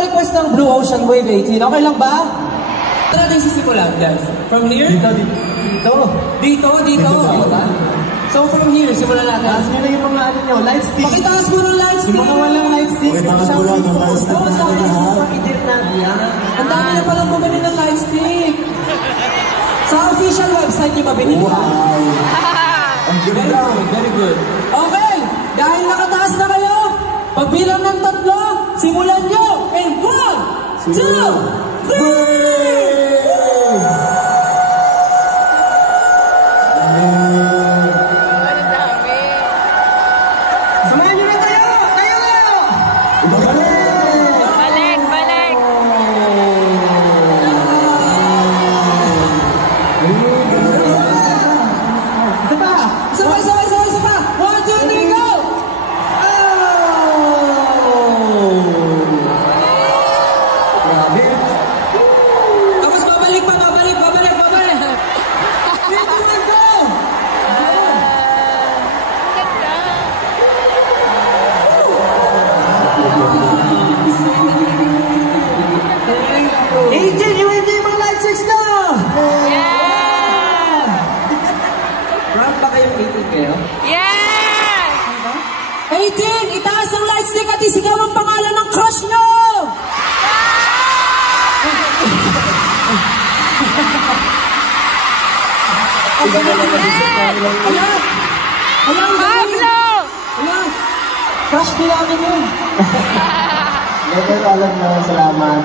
nagpa-request ng Blue Ocean Wave 18. Okay lang ba? Tara natin sisimulan, guys. From here? Dito. So from here, simulan natin. Taas nyo lang yung mga ano nyo, light stick. Pakitaas mo ng light stick. Yung mga walang light stick. Ang dami na palang bumili ng light stick. Sa official website nyo mabili. Wow! Very good. Okay, dahil nakataas na kayo, pagbilang ng 3, simulan nyo. And 1, 2, 3! Samahan nyo na tayo! Balik! Isa pa! 1, 2, 3, go! Grabe. Tapos babalik! 3, 2, 1, go! You will give my light 6 na! Yeah! Rank ba kayong 18 kayo? Yes! 18! Itaas ang light stick at isigaw ang pangalan ng crush nyo! Pablo! Crush din namin yun. Never alam na salamat.